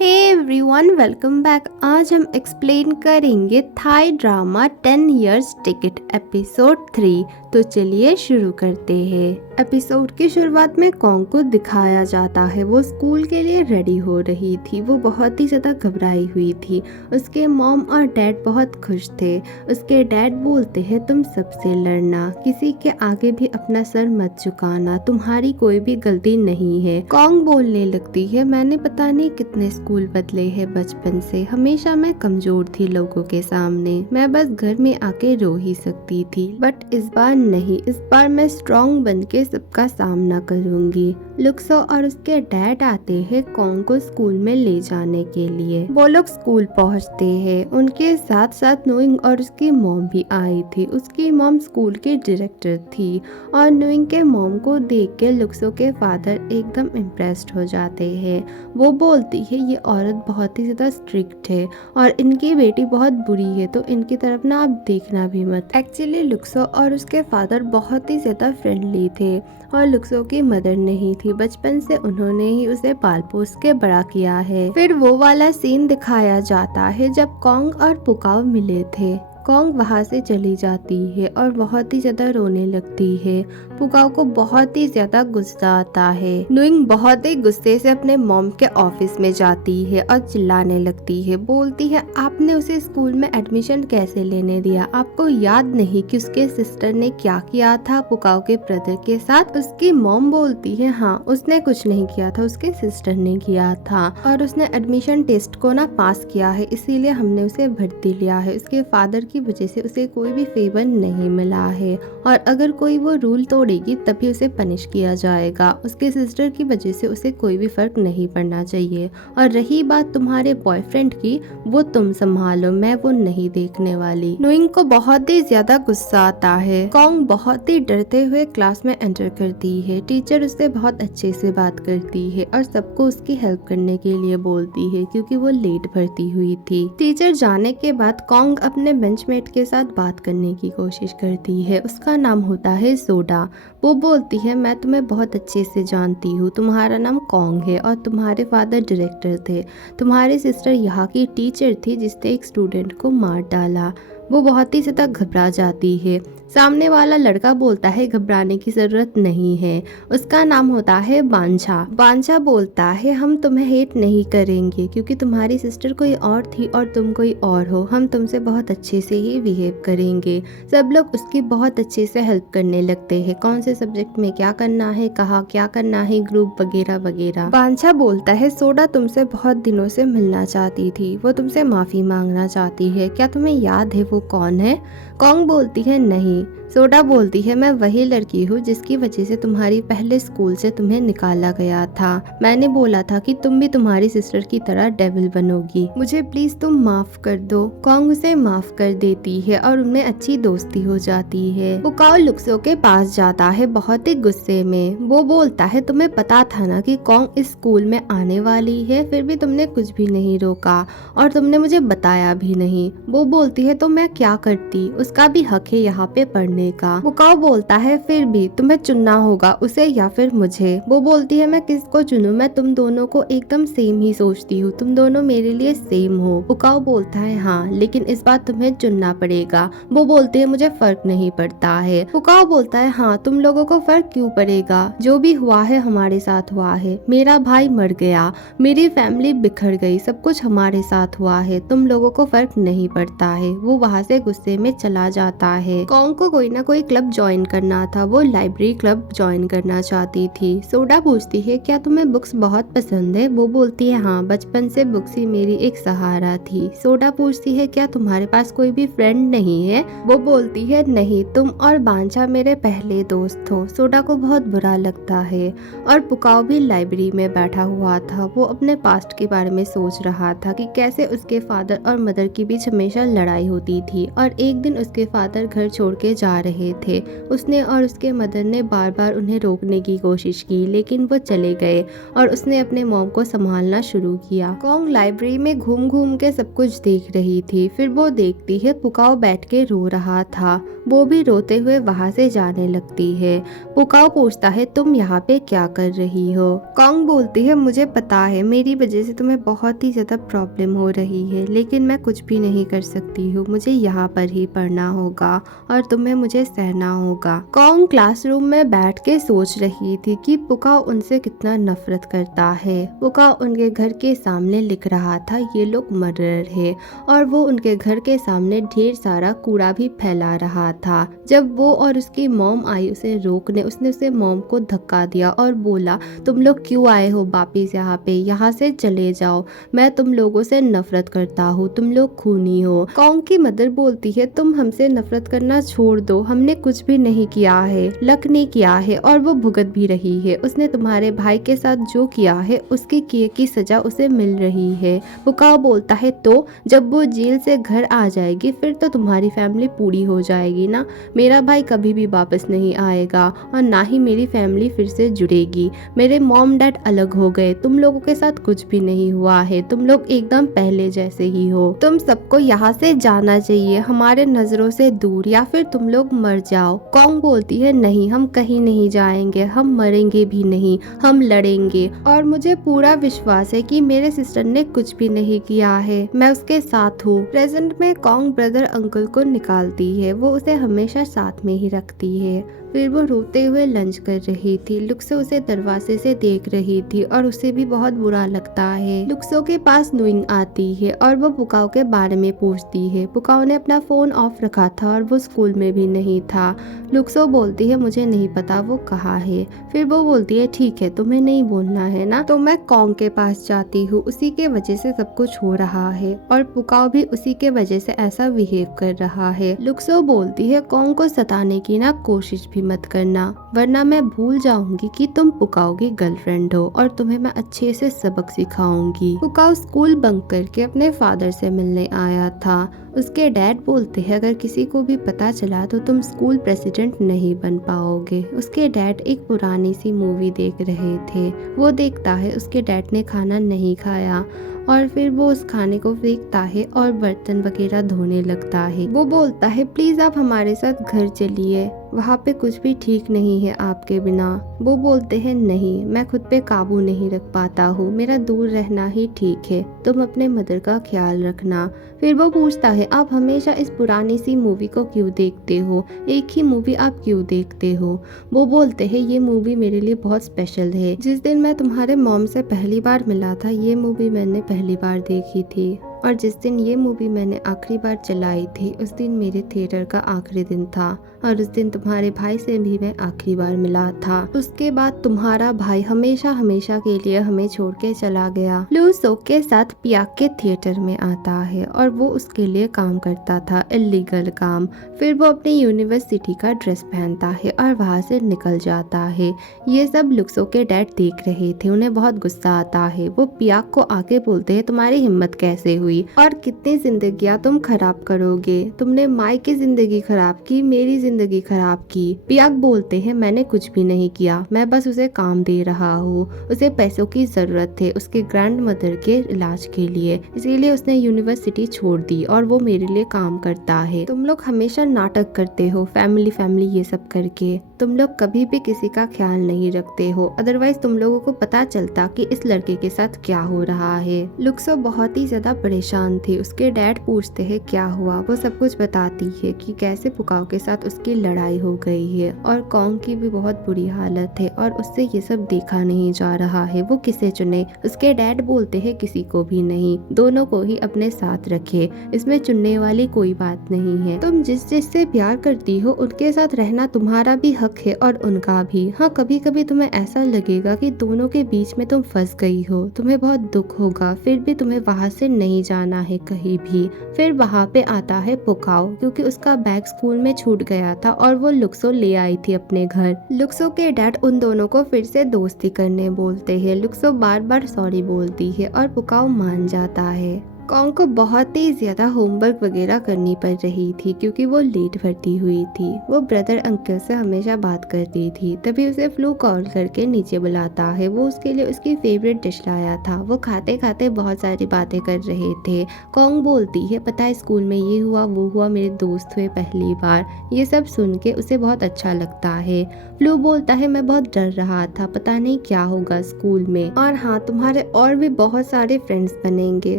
Hey everyone, welcome back. आज हम explain करेंगे Thai drama 10 years ticket episode 3। तो चलिए शुरू करते हैं। एपिसोड की शुरुआत में कॉन्ग को दिखाया जाता है। वो स्कूल के लिए रेडी हो रही थी। वो बहुत ही ज़्यादा घबराई हुई थी। उसके मॉम और डैड बहुत खुश थे। उसके डैड बोलते हैं तुम सबसे लड़ना, किसी के आगे भी अपना सर मत झुकाना, तुम्हारी कोई भी गलती नहीं है। कॉन्ग बोलने लगती है मैंने पता नहीं कितने स्कूल बदले हैं बचपन से, हमेशा मैं कमजोर थी लोगों के सामने, मैं बस घर में आके रो ही सकती थी, बट इस बार नहीं, इस बार मैं स्ट्रॉन्ग बन के सबका सामना करूंगी। लुक्सो और उसके डैड आते हैं कॉन्ग को स्कूल में ले जाने के लिए। वो लोग स्कूल पहुंचते हैं। उनके साथ साथ नोइंग और उसकी मॉम भी आई थी। उसकी मॉम स्कूल की डायरेक्टर थी और नोइंग के मॉम को देख के लुक्सो के फादर एकदम इम्प्रेस्ड हो जाते हैं। वो बोलती है ये औरत बहुत ही ज़्यादा स्ट्रिक्ट है और इनकी बेटी बहुत बुरी है, तो इनकी तरफ ना आप देखना भी मत। एक्चुअली लुक्सो और उसके फादर बहुत ही ज़्यादा फ्रेंडली थे और लुक्सो की मदर नहीं थी। बचपन से उन्होंने ही उसे पाल पोस के बड़ा किया है। फिर वो वाला सीन दिखाया जाता है जब कॉन्ग और पुकाव मिले थे। कॉन्ग वहाँ से चली जाती है और बहुत ही ज्यादा रोने लगती है। पुकाव को बहुत ही ज्यादा गुस्सा आता है। नोइंग बहुत ही गुस्से से अपने मॉम के ऑफिस में जाती है और चिल्लाने लगती है। बोलती है आपने उसे स्कूल में एडमिशन कैसे लेने दिया, आपको याद नहीं कि उसके सिस्टर ने क्या किया था पुकाव के ब्रदर के साथ। उसकी मॉम बोलती है हाँ उसने कुछ नहीं किया था, उसके सिस्टर ने किया था और उसने एडमिशन टेस्ट को ना पास किया है, इसीलिए हमने उसे भर्ती लिया है। उसके फादर की वजह से उसे कोई भी फेवर नहीं मिला है और अगर कोई वो रूल तोड़ेगी तभी उसे पनिश किया जाएगा। उसके सिस्टर की वजह से उसे कोई भी फर्क नहीं पड़ना चाहिए। और रही बात तुम्हारे बॉयफ्रेंड की, वो तुम संभालो, मैं वो नहीं देखने वाली। नोइंग को बहुत ही ज्यादा गुस्सा आता है। कॉन्ग बहुत ही डरते हुए क्लास में एंटर करती है। टीचर उससे बहुत अच्छे से बात करती है और सबको उसकी हेल्प करने के लिए बोलती है क्योंकि वो लेट भर्ती हुई थी। टीचर जाने के बाद कॉन्ग अपने बेंचमेट के साथ बात करने की कोशिश करती है। उसका नाम होता है सोडा। वो बोलती है मैं तुम्हें बहुत अच्छे से जानती हूँ, तुम्हारा नाम कॉन्ग है और तुम्हारे फादर डायरेक्टर थे, तुम्हारी सिस्टर यहाँ की टीचर थी जिसने एक स्टूडेंट को मार डाला। वो बहुत ही ज़्यादा घबरा जाती है। सामने वाला लड़का बोलता है घबराने की ज़रूरत नहीं है, उसका नाम होता है बांझा। बांझा बोलता है हम तुम्हें हेट नहीं करेंगे क्योंकि तुम्हारी सिस्टर कोई और थी और तुम कोई और हो, हम तुमसे बहुत अच्छे से ही बिहेव करेंगे। सब लोग उसकी बहुत अच्छे से हेल्प करने लगते हैं, कौन से सब्जेक्ट में क्या करना है, कहाँ क्या करना है, ग्रुप वगैरह वगैरह। बांझा बोलता है सोडा तुमसे बहुत दिनों से मिलना चाहती थी, वो तुमसे माफ़ी मांगना चाहती है, क्या तुम्हें याद है वो कौन है? कॉन्ग बोलती है नहीं। सोडा बोलती है मैं वही लड़की हूँ जिसकी वजह से तुम्हारी पहले स्कूल से तुम्हें निकाला गया था। मैंने बोला था कि तुम भी तुम्हारी सिस्टर की तरह डेविल बनोगी, मुझे प्लीज तुम माफ कर दो। कॉन्ग उसे माफ कर देती है और उनमें अच्छी दोस्ती हो जाती है। पुकाओ लुक्सो के पास जाता है बहुत ही गुस्से में। वो बोलता है तुम्हें पता था ना कि कॉन्ग इस स्कूल में आने वाली है, फिर भी तुमने कुछ भी नहीं रोका और तुमने मुझे बताया भी नहीं। वो बोलती है तो मैं क्या करती, उसका भी हक है यहाँ पे पढ़ने का। पुकाओ बोलता है फिर भी तुम्हें चुनना होगा उसे या फिर मुझे। वो बोलती है मैं किसको चुनूं, मैं तुम दोनों को एकदम सेम ही सोचती हूँ, तुम दोनों मेरे लिए सेम हो। पुकाओ बोलता है हाँ लेकिन इस बार तुम्हें चुनना पड़ेगा। वो बोलते है मुझे फर्क नहीं पड़ता है। पुकाओ बोलता है हाँ तुम लोगों को फर्क क्यों पड़ेगा, जो भी हुआ है हमारे साथ हुआ है, मेरा भाई मर गया, मेरी फैमिली बिखर गई, सब कुछ हमारे साथ हुआ है, तुम लोगों को फर्क नहीं पड़ता है। वो वहाँ से गुस्से में चला जाता है। कॉन्ग को कोई ना कोई क्लब ज्वाइन करना था, वो लाइब्रेरी क्लब ज्वाइन करना चाहती थी। सोडा पूछती है क्या तुम्हें बुक्स बहुत पसंद है? वो बोलती है हाँ बचपन से बुक्स ही मेरी एक सहारा थी। सोडा पूछती है क्या तुम्हारे पास कोई भी फ्रेंड नहीं है? वो बोलती है नहीं, तुम और बांझा मेरे पहले दोस्त हो। सोडा को बहुत बुरा लगता है और पुकाओ भी लाइब्रेरी में बैठा हुआ था। वो अपने पास्ट के बारे में सोच रहा था कि कैसे उसके फादर और मदर के बीच हमेशा लड़ाई होती थी और एक दिन उसके फादर घर छोड़ के जा रहे थे। उसने और उसके मदर ने बार बार उन्हें रोकने की कोशिश की, लेकिन वो चले गए और उसने अपने मॉम को संभालना शुरू किया। कॉन्ग लाइब्रेरी में घूम घूम के सब कुछ देख रही थी। फिर वो देखती है पुकाओ बैठ के रो रहा था। वो भी रोते हुए वहाँ से जाने लगती है। पुकाओ पूछता है तुम यहाँ पे क्या कर रही हो। कॉन्ग बोलती है मुझे पता है मेरी वजह से तुम्हें बहुत ही ज्यादा प्रॉब्लम हो रही है, लेकिन मैं कुछ भी नहीं कर सकती हूँ। मुझे यहाँ पर ही पढ़ना होगा और तुम्हें मुझे सहना होगा। कॉन्ग क्लासरूम में बैठ के सोच रही थी कि पुकाओ उनसे कितना नफरत करता है। पुकाओ उनके घर के सामने लिख रहा था ये लोग मर्डरर है और वो उनके घर के सामने ढेर सारा कूड़ा भी फैला रहा था। जब वो और उसकी मॉम आई उसे रोकने, उसने उसे मॉम को धक्का दिया और बोला तुम लोग क्यों आए हो वापिस यहाँ पे, यहाँ से चले जाओ, मैं तुम लोगों से नफरत करता हूँ, तुम लोग खूनी हो। कॉन्ग की मदर बोलती है तुम हमसे नफरत करना छोड़ दो, हमने कुछ भी नहीं किया है, लक ने किया है और वो भुगत भी रही है। उसने तुम्हारे भाई के साथ जो किया है उसके किए की सजा उसे मिल रही है। पुकाओ बोलता है तो जब वो जेल से घर आ जाएगी फिर तो तुम्हारी फैमिली पूरी हो जाएगी ना। मेरा भाई कभी भी वापस नहीं आएगा और ना ही मेरी फैमिली फिर से जुड़ेगी। मेरे मॉम डैड अलग हो गए, तुम लोगों के साथ कुछ भी नहीं हुआ है, तुम लोग एकदम पहले जैसे ही हो। तुम सबको यहाँ से जाना चाहिए हमारे नजरों से दूर, या फिर तुम लोग मर जाओ। कॉन्ग बोलती है नहीं हम कहीं नहीं जाएंगे, हम मरेंगे भी नहीं, हम लड़ेंगे और मुझे पूरा विश्वास है कि मेरे सिस्टर ने कुछ भी नहीं किया है, मैं उसके साथ हूँ। प्रेजेंट में कॉन्ग ब्रदर अंकल को निकालती है, वो उसे हमेशा साथ में ही रखती है। फिर वो रोते हुए लंच कर रही थी। लुक्सो उसे दरवाजे से देख रही थी और उसे भी बहुत बुरा लगता है। लुक्सो के पास नुइंग आती है और वो पुकाओ के बारे में पूछती है। पुकाओ ने अपना फोन ऑफ रखा था और वो स्कूल में भी नहीं था। लुक्सो बोलती है मुझे नहीं पता वो कहाँ है। फिर वो बोलती है ठीक है तुम्हें नहीं बोलना है ना, तो मैं कॉन्ग के पास जाती हूँ, उसी के वजह से सब कुछ हो रहा है और पुकाओ भी उसी के वजह से ऐसा बिहेव कर रहा है। लुक्सो बोलती है कॉन्ग को सताने की ना कोशिश भी मत करना, वरना मैं भूल जाऊंगी कि तुम पुकाओ की गर्लफ्रेंड हो और तुम्हें मैं अच्छे से सबक सिखाऊंगी। पुकाओ स्कूल बंक करके अपने फादर से मिलने आया था। उसके डैड बोलते हैं अगर किसी को भी पता चला तो तुम स्कूल प्रेसिडेंट नहीं बन पाओगे। उसके डैड एक पुरानी सी मूवी देख रहे थे। वो देखता है उसके डैड ने खाना नहीं खाया और फिर वो उस खाने को फेंकता है और बर्तन वगैरह धोने लगता है। वो बोलता है प्लीज आप हमारे साथ घर चलिए, वहाँ पे कुछ भी ठीक नहीं है आपके बिना। वो बोलते हैं नहीं मैं खुद पे काबू नहीं रख पाता हूँ, मेरा दूर रहना ही ठीक है, तुम अपने मदर का ख्याल रखना। फिर वो पूछता है आप हमेशा इस पुरानी सी मूवी को क्यों देखते हो, एक ही मूवी आप क्यों देखते हो। वो बोलते हैं ये मूवी मेरे लिए बहुत स्पेशल है, जिस दिन मैं तुम्हारे मॉम से पहली बार मिला था ये मूवी मैंने पहली बार देखी थी और जिस दिन ये मूवी मैंने आखिरी बार चलाई थी उस दिन मेरे थिएटर का आखिरी दिन था और उस दिन तुम्हारे भाई से भी मैं आखिरी बार मिला था। उसके बाद तुम्हारा भाई हमेशा हमेशा के लिए हमें छोड़ के चला गया। लुसो के साथ पियाक के थिएटर में आता है और वो उसके लिए काम करता था, इलीगल काम। फिर वो अपनी यूनिवर्सिटी का ड्रेस पहनता है और वहाँ से निकल जाता है। ये सब लुक्सो के डैड देख रहे थे, उन्हें बहुत गुस्सा आता है। वो पियाक को आके बोलते हैं तुम्हारी हिम्मत कैसे हुई और कितनी जिंदगियां तुम खराब करोगे, तुमने माई की जिंदगी खराब की, मेरी जिंदगी खराब की। पियाक बोलते हैं मैंने कुछ भी नहीं किया, मैं बस उसे काम दे रहा हूँ, उसे पैसों की जरूरत है उसके ग्रैंड मदर के इलाज के लिए, इसीलिए उसने यूनिवर्सिटी छोड़ दी और वो मेरे लिए काम करता है। तुम लोग हमेशा नाटक करते हो फैमिली फैमिली ये सब करके, तुम लोग कभी भी किसी का ख्याल नहीं रखते हो, अदरवाइज तुम लोगों को पता चलता कि इस लड़के के साथ क्या हो रहा है। लुक्सो बहुत ही ज्यादा परेशान थी। उसके डैड पूछते हैं क्या हुआ, वो सब कुछ बताती है कि कैसे पुकाओ के साथ उसकी लड़ाई हो गई है और कॉन्ग की भी बहुत बुरी हालत है और उससे ये सब देखा नहीं जा रहा है, वो किसे चुने। उसके डैड बोलते हैं किसी को भी नहीं, दोनों को ही अपने साथ रखे, इसमें चुनने वाली कोई बात नहीं है। तुम जिससे प्यार करती हो उनके साथ रहना तुम्हारा भी हक है और उनका भी। हाँ कभी कभी तुम्हें ऐसा लगेगा कि दोनों के बीच में तुम फंस गई हो, तुम्हें बहुत दुख होगा, फिर भी तुम्हें वहाँ से नहीं जाना है कहीं भी। फिर वहाँ पे आता है पुकाओ, क्योंकि उसका बैग स्कूल में छूट गया था और वो लुक्सो ले आई थी अपने घर। लुक्सो के डैड उन दोनों को फिर से दोस्ती करने बोलते हैं। लुक्सो बार बार सॉरी बोलती है और पुकाओ मान जाता है। कॉन्ग को बहुत ही ज्यादा होमवर्क वगैरह करनी पड़ रही थी क्योंकि वो लेट भर्ती हुई थी। वो ब्रदर अंकल से हमेशा बात करती थी। तभी उसे फ्लू कॉल करके नीचे बुलाता है। वो उसके लिए उसकी फेवरेट डिश लाया था। वो खाते खाते बहुत सारी बातें कर रहे थे। कॉन्ग बोलती है पता है स्कूल में ये हुआ वो हुआ, मेरे दोस्त हुए पहली बार। ये सब सुन के उसे बहुत अच्छा लगता है। फ्लू बोलता है मैं बहुत डर रहा था, पता नहीं क्या होगा स्कूल में, और हाँ तुम्हारे और भी बहुत सारे फ्रेंड्स बनेंगे,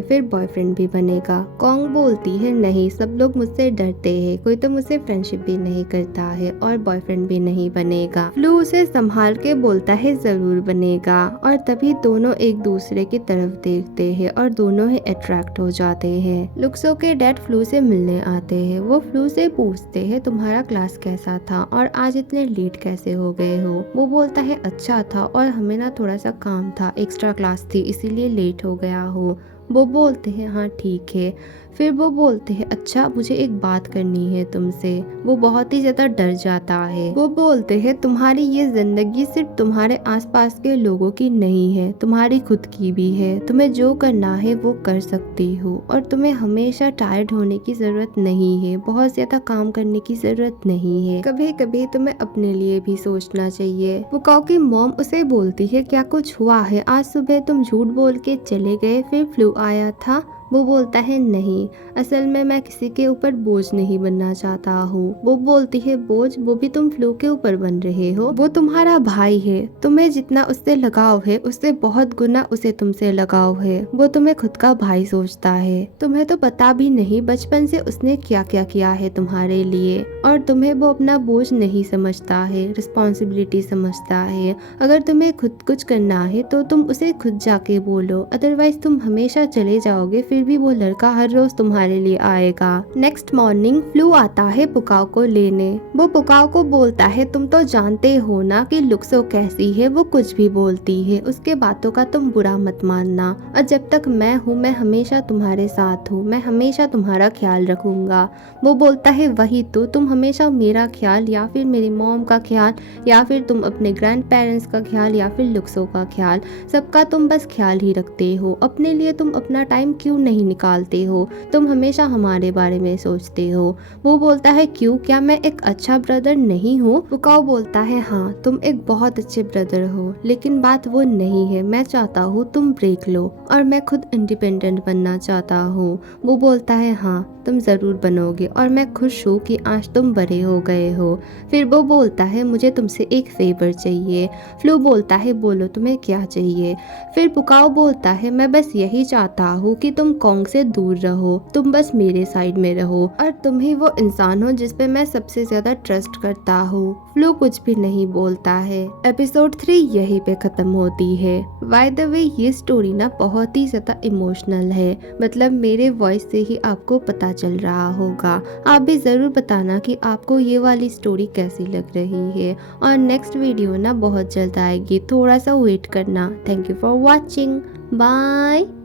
फिर बॉयफ्रेंड भी बनेगा। कॉन्ग बोलती है नहीं, सब लोग मुझसे डरते हैं, कोई तो मुझसे फ्रेंडशिप भी नहीं करता है और बॉयफ्रेंड भी नहीं बनेगा। फ्लू उसे संभाल के बोलता है जरूर बनेगा, और तभी दोनों एक दूसरे की तरफ देखते हैं और दोनों ही अट्रैक्ट हो जाते हैं। लुक्सो के डैड फ्लू से मिलने आते हैं। वो फ्लू से पूछते हैं तुम्हारा क्लास कैसा था और आज इतने लेट कैसे हो गए हो। वो बोलता है अच्छा था और हमें ना थोड़ा सा काम था, एक्स्ट्रा क्लास थी इसीलिए लेट हो गया हो। वो बोलते हैं हाँ ठीक है। फिर वो बोलते हैं अच्छा मुझे एक बात करनी है तुमसे। वो बहुत ही ज्यादा डर जाता है। वो बोलते हैं तुम्हारी ये जिंदगी सिर्फ तुम्हारे आसपास के लोगों की नहीं है, तुम्हारी खुद की भी है। तुम्हें जो करना है वो कर सकती हो और तुम्हें हमेशा टायर्ड होने की जरूरत नहीं है, बहुत ज्यादा काम करने की जरूरत नहीं है। कभी कभी तुम्हें अपने लिए भी सोचना चाहिए। पुकाओ की मॉम उसे बोलती है क्या कुछ हुआ है, आज सुबह तुम झूठ बोल के चले गए फिर फ्लू आया था। वो बोलता है नहीं, असल में मैं किसी के ऊपर बोझ नहीं बनना चाहता हूँ। वो बोलती है बोझ, वो भी तुम फ्लू के ऊपर बन रहे हो। वो तुम्हारा भाई है, तुम्हें जितना उससे लगाव है उससे बहुत गुना उसे तुमसे लगाव है। वो तुम्हें खुद का भाई सोचता है। तुम्हें तो पता भी नहीं बचपन से उसने क्या क्या किया है तुम्हारे लिए, और तुम्हें वो अपना बोझ नहीं समझता है, रिस्पॉन्सिबिलिटी समझता है। अगर तुम्हें खुद कुछ करना है तो तुम उसे खुद जाके बोलो, अदरवाइज तुम हमेशा चले जाओगे, फिर भी वो लड़का हर रोज तुम्हारे लिए आएगा। नेक्स्ट मॉर्निंग फ्लू आता है पुकाओ को लेने। वो पुकाओ को बोलता है तुम तो जानते हो ना कि लुक्सो कैसी है, वो कुछ भी बोलती है, उसके बातों का तुम बुरा मत मानना, और जब तक मैं हूँ मैं हमेशा तुम्हारे साथ हूँ, मैं हमेशा तुम्हारा ख्याल रखूंगा। वो बोलता है वही तो, तुम हमेशा मेरा ख्याल या फिर मेरी मॉम का ख्याल या फिर तुम अपने ग्रैंड पेरेंट्स का ख्याल या फिर लुक्सो का ख्याल, सबका तुम बस ख्याल ही रखते हो। अपने लिए तुम अपना टाइम क्यों नहीं निकालते हो, तुम हमेशा हमारे बारे में सोचते हो। वो बोलता है क्यों, क्या मैं एक अच्छा ब्रदर नहीं हूँ। पुकाओ बोलता है हाँ तुम एक बहुत अच्छे ब्रदर हो, लेकिन बात वो नहीं है, मैं चाहता हूँ तुम ब्रेक लो और मैं खुद इंडिपेंडेंट बनना चाहता हूँ। वो बोलता है हाँ तुम जरूर बनोगे और मैं खुश हूँ कि आज तुम बड़े हो गए हो। फिर वो बोलता है मुझे तुमसे एक फेवर चाहिए। फ्लू बोलता है बोलो तुम्हें क्या चाहिए। फिर पुकाओ बोलता है मैं बस यही चाहता हूँ कि तुम कॉन्ग से दूर रहो, तुम बस मेरे साइड में रहो, और तुम ही वो इंसान हो जिस पे मैं सबसे ज्यादा ट्रस्ट करता हूँ। फ्लू कुछ भी नहीं बोलता है। एपिसोड 3 यहीं पे खत्म होती है। बाय द वे ये स्टोरी ना बहुत ही ज्यादा इमोशनल है, मतलब मेरे वॉइस से ही आपको पता चल रहा होगा। आप भी जरूर बताना कि आपको ये वाली स्टोरी कैसी लग रही है, और नेक्स्ट वीडियो ना बहुत जल्द आएगी, थोड़ा सा वेट करना। Thank you for watching, bye.